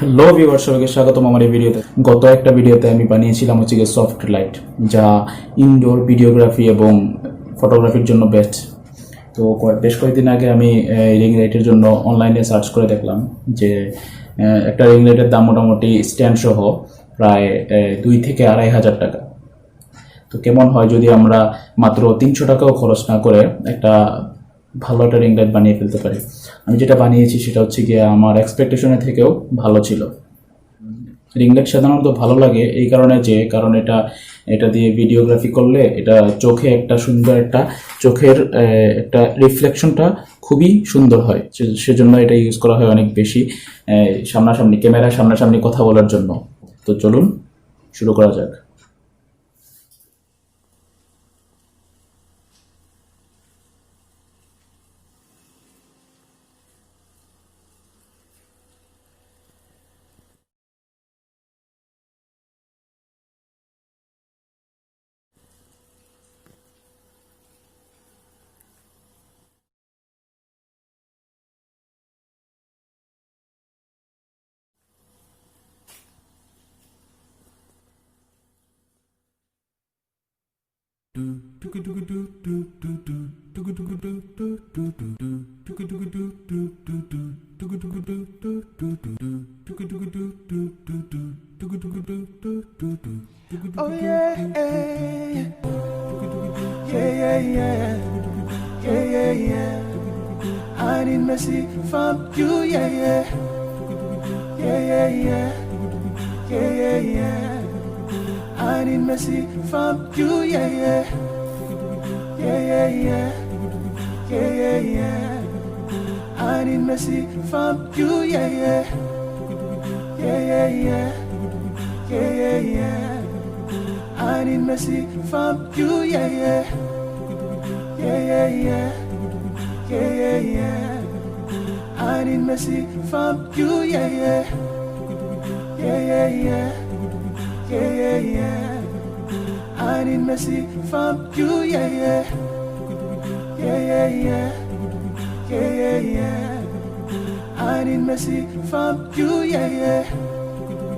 Hello viewer, সবাইকে স্বাগতম আমার এই ভিডিওতে। গত একটা ভিডিওতে আমি বানিয়েছিলাম হচ্ছে গিয়ে সফট লাইট, যা ইনডোর ভিডিওগ্রাফি এবং ফটোগ্রাফির জন্য বেস্ট। তো বেশ কয়েকদিন আগে আমি রিং লাইটের জন্য অনলাইনে সার্চ করে দেখলাম যে একটা রিং লাইটের দাম মোটামুটি স্ট্যান্ড সহ প্রায় 2,000 থেকে 2,500 টাকা। তো কেমন হয় যদি আমরা মাত্র 300 টাকাও খরচ না করে একটা ভালো একটা রিং লাইট বানিয়ে ফেলতে পারি। আমি যেটা বানিয়েছি সেটা হচ্ছে গিয়ে আমার এক্সপেকটেশনের থেকেও ভালো ছিল। রিং লাইট সাধারণত ভালো লাগে এই কারণে কারণ এটা দিয়ে ভিডিওগ্রাফি করলে এটা চোখে একটা সুন্দর একটা চোখের একটা রিফ্লেকশনটা খুবই সুন্দর হয়, সেজন্য এটা ইউজ করা হয় অনেক বেশি সামনাসামনি ক্যামেরার সামনাসামনি কথা বলার জন্য। তো চলুন শুরু করা যাক। Oh yeah, yeah, yeah, yeah, yeah, yeah, yeah. I need mercy from you, yeah, yeah, yeah, yeah, yeah, yeah, yeah, yeah. I need mercy from you, yeah, yeah, yeah, yeah, yeah, yeah, yeah, yeah. I need mercy from you, yeah, yeah, yeah, yeah, yeah, yeah, yeah, yeah. I need mercy from you, yeah, yeah, yeah, yeah, yeah, yeah, yeah, yeah. I need mercy from you, yeah, yeah, yeah, yeah, yeah, yeah, yeah, yeah. I need mercy from you, yeah, yeah, yeah, yeah, yeah, yeah, yeah, yeah. I need mercy from you, yeah, yeah,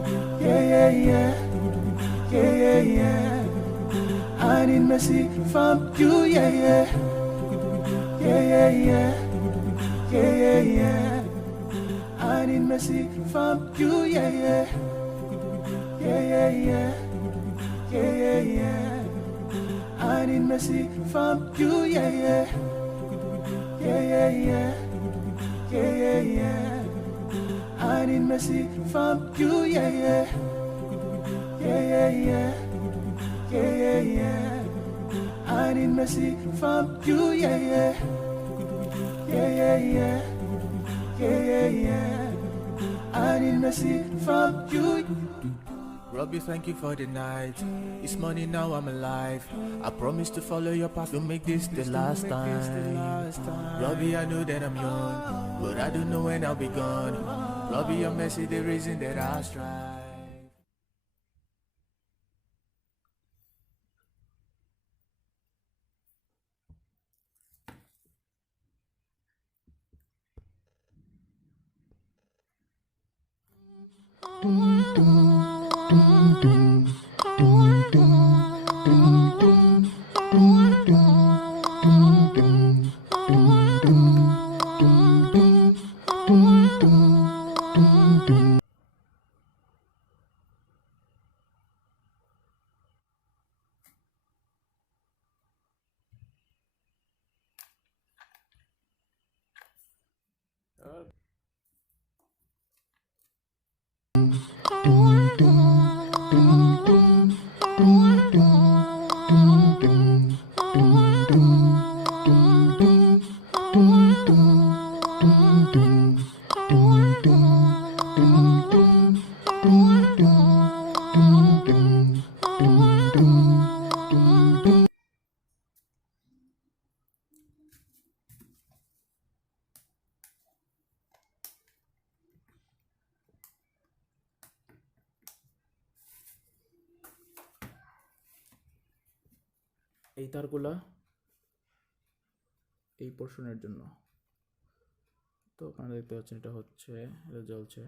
yeah, yeah, yeah, yeah, yeah, yeah. I need mercy from you, yeah, yeah, yeah, yeah, yeah, yeah, yeah, yeah. I need mercy from you, yeah, yeah, yeah, yeah, yeah, yeah, yeah, yeah. I need mercy from you, yeah, yeah, yeah, yeah, yeah, yeah, yeah, yeah. I need mercy from you, yeah, yeah, yeah, yeah, yeah, yeah, yeah, yeah. I need mercy from you, yeah, yeah, yeah, yeah, yeah, yeah, yeah, yeah. I need mercy from you. Robbie, thank you for the night. It's morning now, I'm alive. I promise to follow your path, to make this the last time. Robbie, I know that I'm young, but I don't know when I'll be gone. Robbie, your mercy, the reason that I strive. এই তারগুলা এই পোর্শনের জন্য। তো আপনারা দেখতে পাচ্ছেন এটা জ্বলছে।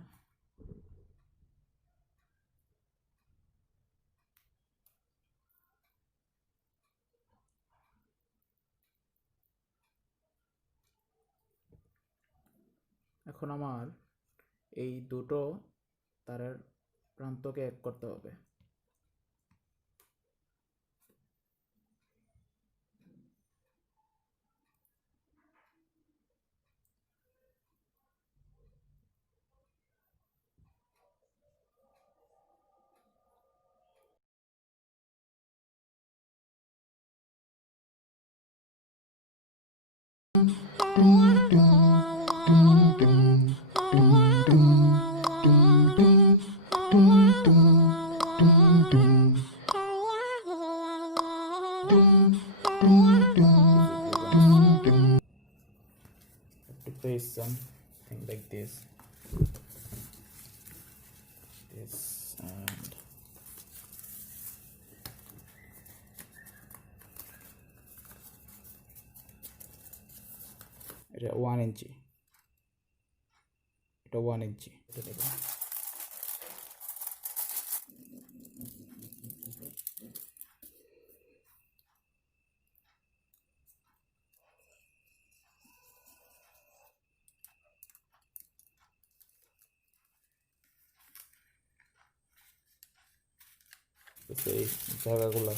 এখন আমার এই দুটো তারের প্রান্তকে এক করতে হবে। To place something like this and এটা 1 ইঞ্চি, এটা 1 ইঞ্চি, এটা দেব। এই জায়গাগুলো